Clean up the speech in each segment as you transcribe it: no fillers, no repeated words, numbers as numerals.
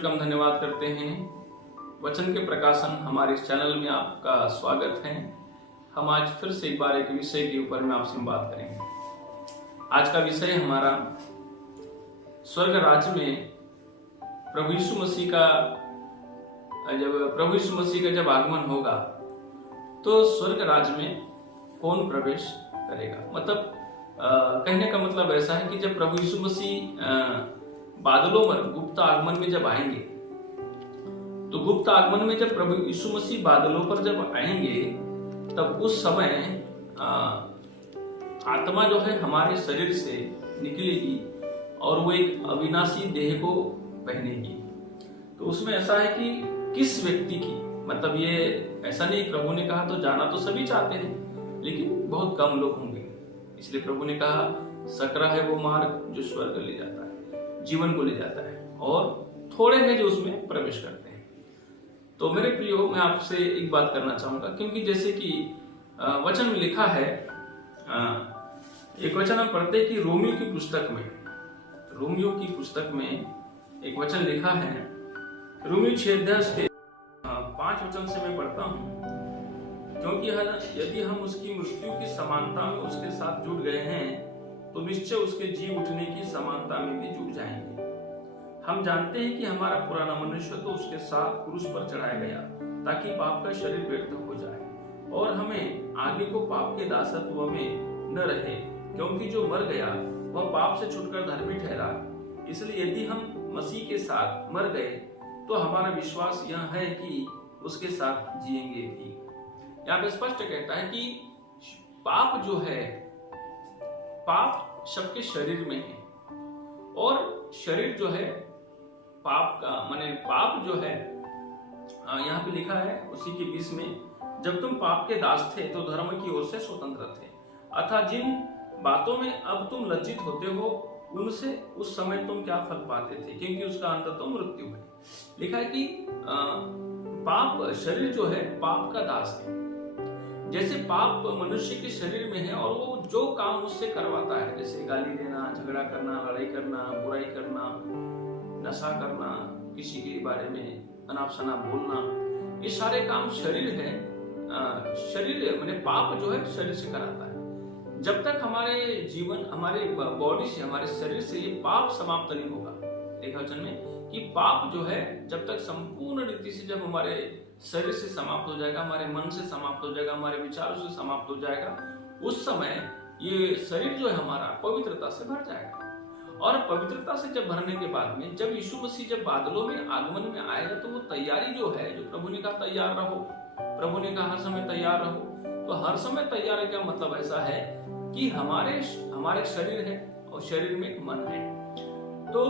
ईश्वर का हम धन्यवाद करते हैं। वचन के प्रकाशन हमारे इस चैनल में आपका स्वागत है। हम आज फिर से एक बार एक विषय के ऊपर में आपसे बात करेंगे। आज का विषय हमारा स्वर्ग राज्य में प्रभु यीशु मसीह का जब आगमन होगा तो स्वर्ग राज्य में कौन प्रवेश करेगा। मतलब कहने का मतलब ऐसा है कि जब प्रभु यीशु मसीह बादलों में गुप्त आगमन में जब आएंगे, तो गुप्त आगमन में जब प्रभु यीशु मसीह बादलों पर जब आएंगे, तब उस समय आत्मा जो है हमारे शरीर से निकलेगी और वो एक अविनाशी देह को पहनेगी। तो उसमें ऐसा है कि किस व्यक्ति की, मतलब ये ऐसा नहीं, प्रभु ने कहा तो जाना तो सभी चाहते हैं लेकिन बहुत कम लोग होंगे। इसलिए प्रभु ने कहा सकरा है वो मार्ग जो स्वर्ग ले जाता है, जीवन को ले जाता है, और थोड़े हैं जो उसमें प्रवेश करते हैं। तो मेरे प्रियो, मैं आपसे एक बात करना चाहूंगा, क्योंकि जैसे कि वचन में लिखा है, एक वचन हम पढ़ते हैं कि रोमियो की पुस्तक में एक वचन लिखा है। रोमियो 6 के 5 वचन से मैं पढ़ता हूं। क्योंकि यदि हम उसकी मृत्यु की समानता में उसके साथ जुड़ गए हैं, तो निश्चय उसके जी उठने की समानता में भी जुड़ जाएंगे। हम जानते हैं कि हमारा पुराना मनुष्य तो उसके साथ क्रूस पर चढ़ाया गया, ताकि पाप का शरीर व्यर्थ हो जाए और हमें आगे को पाप के दासत्व में न रहे, क्योंकि जो मर गया वह पाप से छुटकर धर्मी ठहरा। इसलिए यदि हम मसीह के साथ मर गए तो हमारा विश्वास यह है कि उसके साथ जिएंगे भी। यहाँ पे स्पष्ट कहता है कि पाप जो है, पाप सबके शरीर में है, और शरीर जो है पाप का माने पाप जो है, यहाँ पे लिखा है उसी के 20 में, जब तुम पाप के दास थे तो धर्म की ओर से स्वतंत्र थे, अतः जिन बातों में अब तुम लज्जित होते हो उनसे उस समय तुम क्या फल पाते थे, क्योंकि उसका अंत तो मृत्यु है। लिखा है कि पाप शरीर जो है पाप का दास है। जैसे पाप मनुष्य के शरीर में है और वो जो काम उससे करवाता है, जैसे गाली देना, झगड़ा करना, लड़ाई करना, बुराई करना, नशा करना, किसी के बारे में अनाप शनाप बोलना, ये सारे काम शरीर है। शरीर माने पाप जो है शरीर से कराता है। जब तक हमारे जीवन, हमारे बॉडी से, हमारे शरीर से ये पाप समाप्त नहीं होगा। देखा वचन में कि पाप जो है जब तक संपूर्ण रीति से जब हमारे शरीर से समाप्त हो जाएगा, हमारे मन से समाप्त हो जाएगा, हमारे विचारों से समाप्त हो जाएगा, उस समय ये शरीर जो है हमारा पवित्रता से भर जाएगा। और पवित्रता से जब भरने के बाद में जब यीशु मसीह जब बादलों में आगमन में आएगा, तो वो तैयारी जो है, जो प्रभु ने कहा तैयार रहो, प्रभु ने कहा हर समय तैयार रहो, तो हर समय तैयार का मतलब ऐसा है कि हमारे शरीर है और शरीर में एक मन है। तो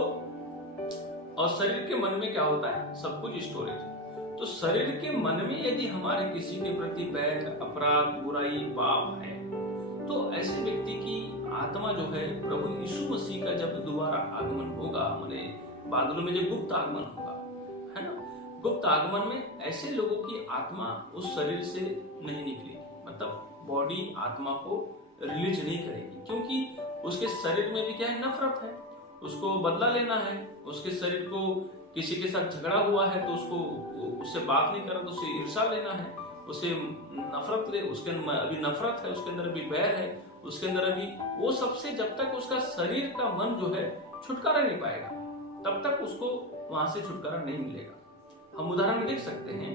और शरीर के मन में क्या होता है, सब कुछ स्टोरेज है। तो शरीर के मन में यदि हमारे किसी के प्रति बैर, अपराध, बुराई, पाप है, तो ऐसे व्यक्ति की आत्मा जो है प्रभु यीशु मसीह का जब दोबारा आगमन होगा, माने बादलों में जब गुप्त आगमन होगा, है ना, गुप्त आगमन में ऐसे लोगों की आत्मा उस शरीर से नहीं निकलेगी, मतलब बॉडी आत्मा को रिलीज नहीं करेगी, क्योंकि उसके शरीर में भी क्या है, नफरत है, उसको बदला लेना है, उसके शरीर को किसी के साथ झगड़ा हुआ है तो उससे बात नहीं करना, तो उसे ईर्ष्या लेना है, उसे नफरत ले, उसके अंदर अभी नफरत है, उसके अंदर अभी बैर है, उसके अंदर अभी वो सबसे, जब तक उसका शरीर का मन जो है छुटकारा नहीं पाएगा, तब तक उसको वहां से छुटकारा नहीं मिलेगा। हम उदाहरण में देख सकते हैं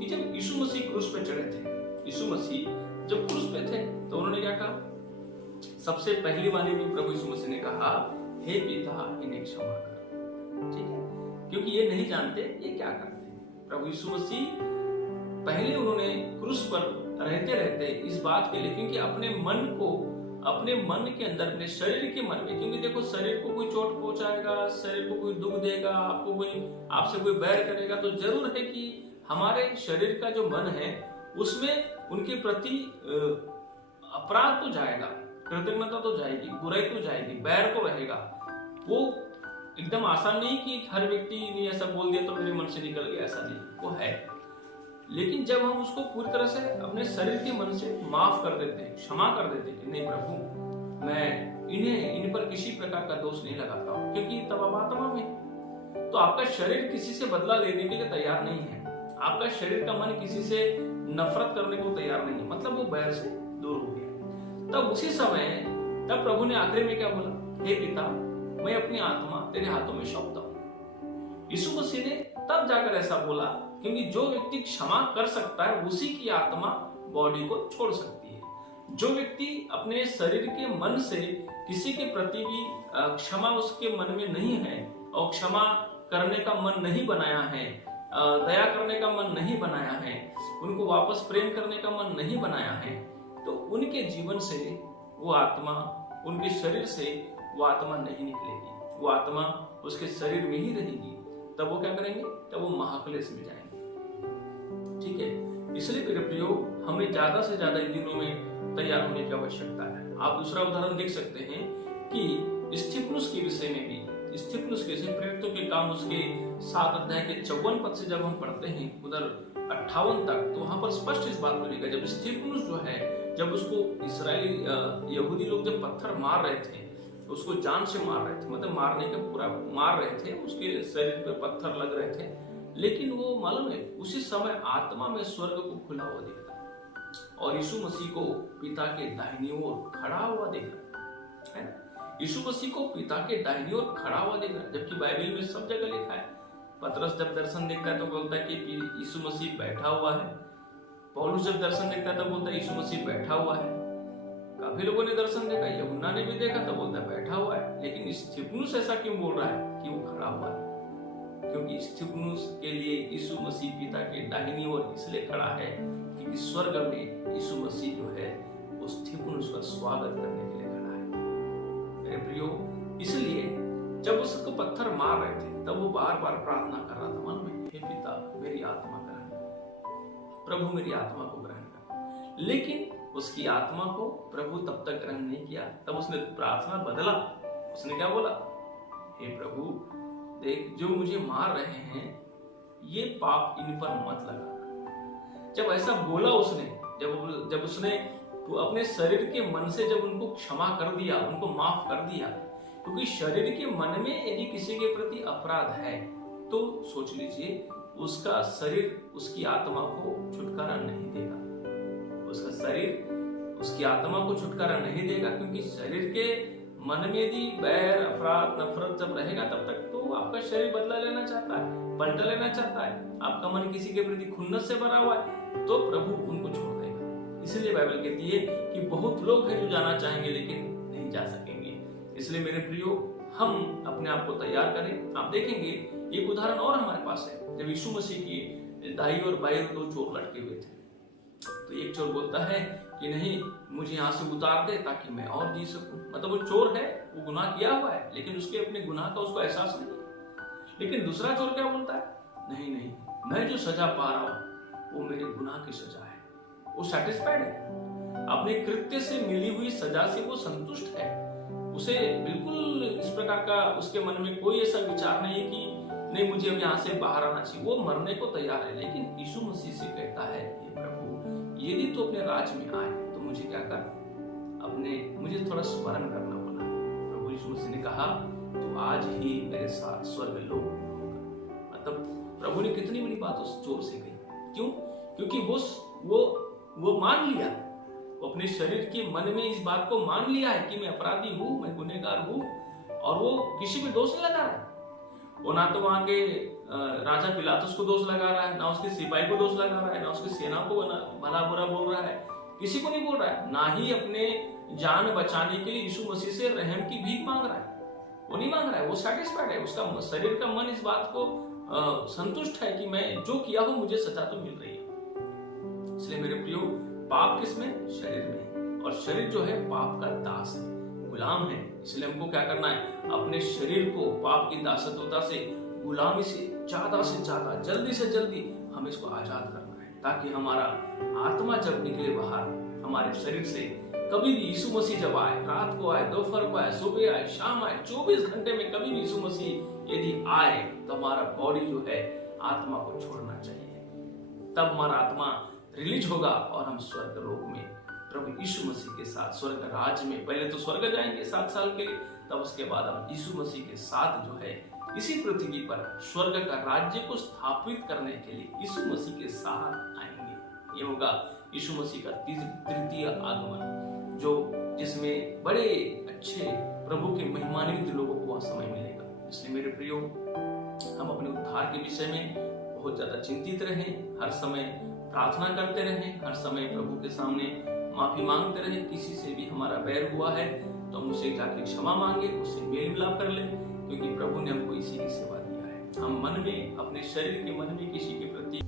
कि जब यीशु मसीह क्रूस पे चढ़े थे, यीशु मसीह जब क्रूस पे थे तो उन्होंने क्या कहा, सबसे पहली वाली में प्रभु यीशु मसीह ने कहा, हे पिता इन्हें क्षमा कर। ठीक है, क्योंकि ये नहीं जानते ये क्या करते हैं। प्रभु यीशु मसीह पहले उन्होंने क्रूस पर रहते रहते इस बात के लिए, क्योंकि अपने मन के अंदर, अपने शरीर के मन में, क्योंकि देखो शरीर को कोई चोट पहुंचाएगा, शरीर को कोई दुख देगा, आपसे कोई बैर करेगा, तो जरूर है कि हमारे शरीर का जो मन है उसमें उनके प्रति अपराध तो जाएगा, कृतज्ञता तो जाएगी, बुराई तो जाएगी, बैर तो रहेगा। वो एकदम आसान नहीं कि हर व्यक्ति ने ऐसा बोल दिया तो मेरे मन से निकल गया, ऐसा नहीं, वो है। लेकिन जब हम उसको पूरी तरह से अपने शरीर के मन से माफ कर देते हैं, क्षमा कर देते हैं कि नहीं प्रभु, मैं इन पर किसी प्रकार का दोष नहीं लगाता हूं, क्योंकि तब आप आत्मा में तो आपका शरीर किसी से बदला लेने के लिए तैयार नहीं है। आपका शरीर का मन किसी से नफरत करने को तैयार नहीं है, मतलब वो बैर से दूर हो गया। तब उसी समय तब प्रभु ने आखिरी में क्या बोला, हे पिता मैं अपनी आत्मा तेरे हाथों में सौंपता हूं। यीशु मसीह ने तब जाकर ऐसा बोला क्योंकि जो व्यक्ति क्षमा कर सकता है उसी की आत्मा बॉडी को छोड़ सकती है। जो व्यक्ति अपने शरीर के मन से किसी के प्रति भी क्षमा उसके मन में नहीं है और क्षमा करने का मन नहीं बनाया है, दया करने का मन नहीं बनाया है, उनको वापस प्रेम करने का मन नहीं बनाया है, तो उनके जीवन से वो आत्मा, उनके शरीर से वो आत्मा नहीं निकलेगी, वो आत्मा उसके शरीर में ही रहेगी। तब वो क्या करेंगे, तब वो महाक्लेश में जाएंगे। ठीक है, इसलिए मेरे प्रियो हमें ज्यादा से ज्यादा इन दिनों में तैयार होने की आवश्यकता है। आप दूसरा उदाहरण देख सकते हैं कि स्तिफनुस के विषय में भी, स्तिफनुस के प्रेरितों के काम उसके 7 अध्याय के 54 पद से जब हम पढ़ते हैं उधर 58 तक, तो वहां पर स्पष्ट इस बात को लिखा, जब स्तिफनुस जो है, जब उसको इस्राएली यहूदी लोग जब पत्थर मार रहे थे, उसको जान से मार रहे थे, मतलब मारने के पूरा मार रहे थे, उसके शरीर पे पत्थर लग रहे थे, लेकिन वो मालूम है उसी समय आत्मा में स्वर्ग को खुला हुआ देखा और यीशु मसीह को पिता के दाहिनी ओर खड़ा हुआ देखा, है ना। यीशु मसीह को पिता के दाहिनी ओर खड़ा हुआ देखा, जबकि बाइबल में सब जगह लिखा है। पतरस जब दर्शन देखता है तो बोलता है कि यीशु मसीह बैठा हुआ है। पौलुस जब दर्शन देखता है तो बोलता है यीशु मसीह बैठा हुआ है। काफी लोगों ने दर्शन देखा, यूहन्ना ने भी देखा तो बोलता है बैठा हुआ है। लेकिन स्तिफनुस ऐसा क्यों बोल रहा है कि वो खड़ा हुआ है? क्योंकि स्तिफनुस के लिए यीशु मसीह पिता के दाहिनी ओर इसलिए खड़ा है क्योंकि स्वर्ग में यीशु मसीह जो है वो स्तिफनुस का स्वागत करने के लिए खड़ा है। मेरे प्रियो, इसलिए जब उसको पत्थर मार रहे थे तब वो बार बार प्रार्थना कर रहा था मन में, हे पिता मेरी आत्मा ग्रहण कर, प्रभु मेरी आत्मा को ग्रहण कर। लेकिन उसकी आत्मा को प्रभु तब तक ग्रहण नहीं किया। तब उसने प्रार्थना बदला, उसने क्या बोला, हे प्रभु देख जो मुझे मार रहे हैं ये पाप इन पर मत लगा। जब ऐसा बोला उसने, जब उसने अपने शरीर के मन से जब उनको क्षमा कर दिया, उनको माफ कर दिया, क्योंकि शरीर के मन में यदि किसी के प्रति अपराध है तो सोच लीजिए उसका शरीर उसकी आत्मा को छुटकारा नहीं देगा, उसका शरीर उसकी आत्मा को छुटकारा नहीं देगा। क्योंकि शरीर के मन में यदि बैर, अपराध, नफरत जब रहेगा तब तक तो आपका शरीर बदला लेना चाहता है, पलटा लेना चाहता है, आपका मन किसी के प्रति खुन्नस से भरा हुआ है, तो प्रभु उनको छोड़ देगा। इसलिए बाइबल कहती है कि बहुत लोग हैं जो जाना चाहेंगे लेकिन नहीं जा सकेंगे। इसलिए मेरे प्रियो, हम अपने आप को तैयार करें। आप देखेंगे एक उदाहरण और हमारे पास है, जब यीशु मसीह की दाई और बाई 2 चोर लटके हुए थे, तो एक चोर बोलता है कि नहीं मुझे यहाँ से उतार दे ताकि मैं और जी सकूं। मतलब वो चोर है, वो गुनाह किया हुआ है, लेकिन उसके अपने गुनाह का उसको एहसास नहीं। लेकिन दूसरा चोर क्या बोलता है, नहीं नहीं मैं जो सजा पा रहा हूं वो मेरे गुनाह की सजा है। वो सेटिस्फाइड है, अपने कृत्य से मिली हुई सजा से वो संतुष्ट है। उसे बिल्कुल इस प्रकार का उसके मन में कोई ऐसा विचार नहीं है कि नहीं मुझे अब यहाँ से बाहर आना चाहिए। वो मरने को तैयार है, लेकिन यीशु मसीह से कहता है ये प्रभु यदि तू अपने राज्य में आए तो मुझे क्या कर, मुझे थोड़ा स्मरण करना बोला। प्रभु यीशु मसीह ने कहा तो आज ही मेरे साथ स्वर्ग लोक में होगा। मतलब प्रभु ने कितनी बड़ी बात उस चोर से कही। क्यों? क्योंकि वो मान लिया, वो अपने शरीर के मन में इस बात को मान लिया है कि मैं अपराधी हूं, मैं गुनहगार हूं, और वो किसी पे दोष नहीं लगा रहा है। वो ना तो वहां के राजा पिलातुस को दोष लगा रहा है, ना उसके सिपाही को दोष लगा रहा है, ना उसकी सेना को भला बुरा बोल रहा है, किसी को नहीं बोल रहा है। ना ही अपने जान बचाने के लिए यीशु मसीह से रहम की भीख मांग रहा है, वो नहीं मांग रहा है, वो सेटिस्फाइड है। उसका शरीर का मन इस बात को संतुष्ट है कि मैं जो किया हूं मुझे सजा तो मिल रही है। इसलिए मेरे प्रियो, पाप किसमें? शरीर में। और शरीर जो है पाप का दास है, गुलाम है। इसलिए हमको क्या करना है, अपने शरीर को पाप की दासत्वता से, गुलामी से ज्यादा जल्दी से जल्दी हम इसको आजाद करना है, ताकि हमारा आत्मा जब निकले बाहर हमारे शरीर से, कभी भी यीशु मसीह जब आए, रात को आए, दोपहर को आए, सुबह आए, शाम आए, 24 घंटे में कभी भी यीशु मसीह यदि आए तो हमारा बॉडी जो है आत्मा को छोड़ना चाहिए। तब हमारा आत्मा रिलीज होगा और हम स्वर्ग लोक में प्रभु यीशु मसीह के साथ स्वर्ग राज्य में, पहले तो स्वर्ग जाएंगे 7 साल के लिए, तब उसके बाद हम यीशु मसीह के साथ जो है इसी पृथ्वी पर स्वर्ग का राज्य को स्थापित करने के लिए यीशु मसीह के साथ आएंगे। ये होगा यीशु मसीह का तृतीय आगमन, जिसमें बड़े अच्छे प्रभु के महिमान्वित लोगों को वह समय मिलेगा। इसलिए मेरे प्रियो, हम अपने उद्धार के विषय में बहुत ज्यादा चिंतित रहें, हर समय प्रार्थना करते रहें, हर समय प्रभु के सामने माफी मांगते रहें। किसी से भी हमारा बैर हुआ है तो हम उसे जाके क्षमा मांगे, उससे मेल मिलाप कर लें, क्योंकि प्रभु ने हमको इसी की सेवा दिया है। हम मन में, अपने शरीर के मन में किसी के प्रति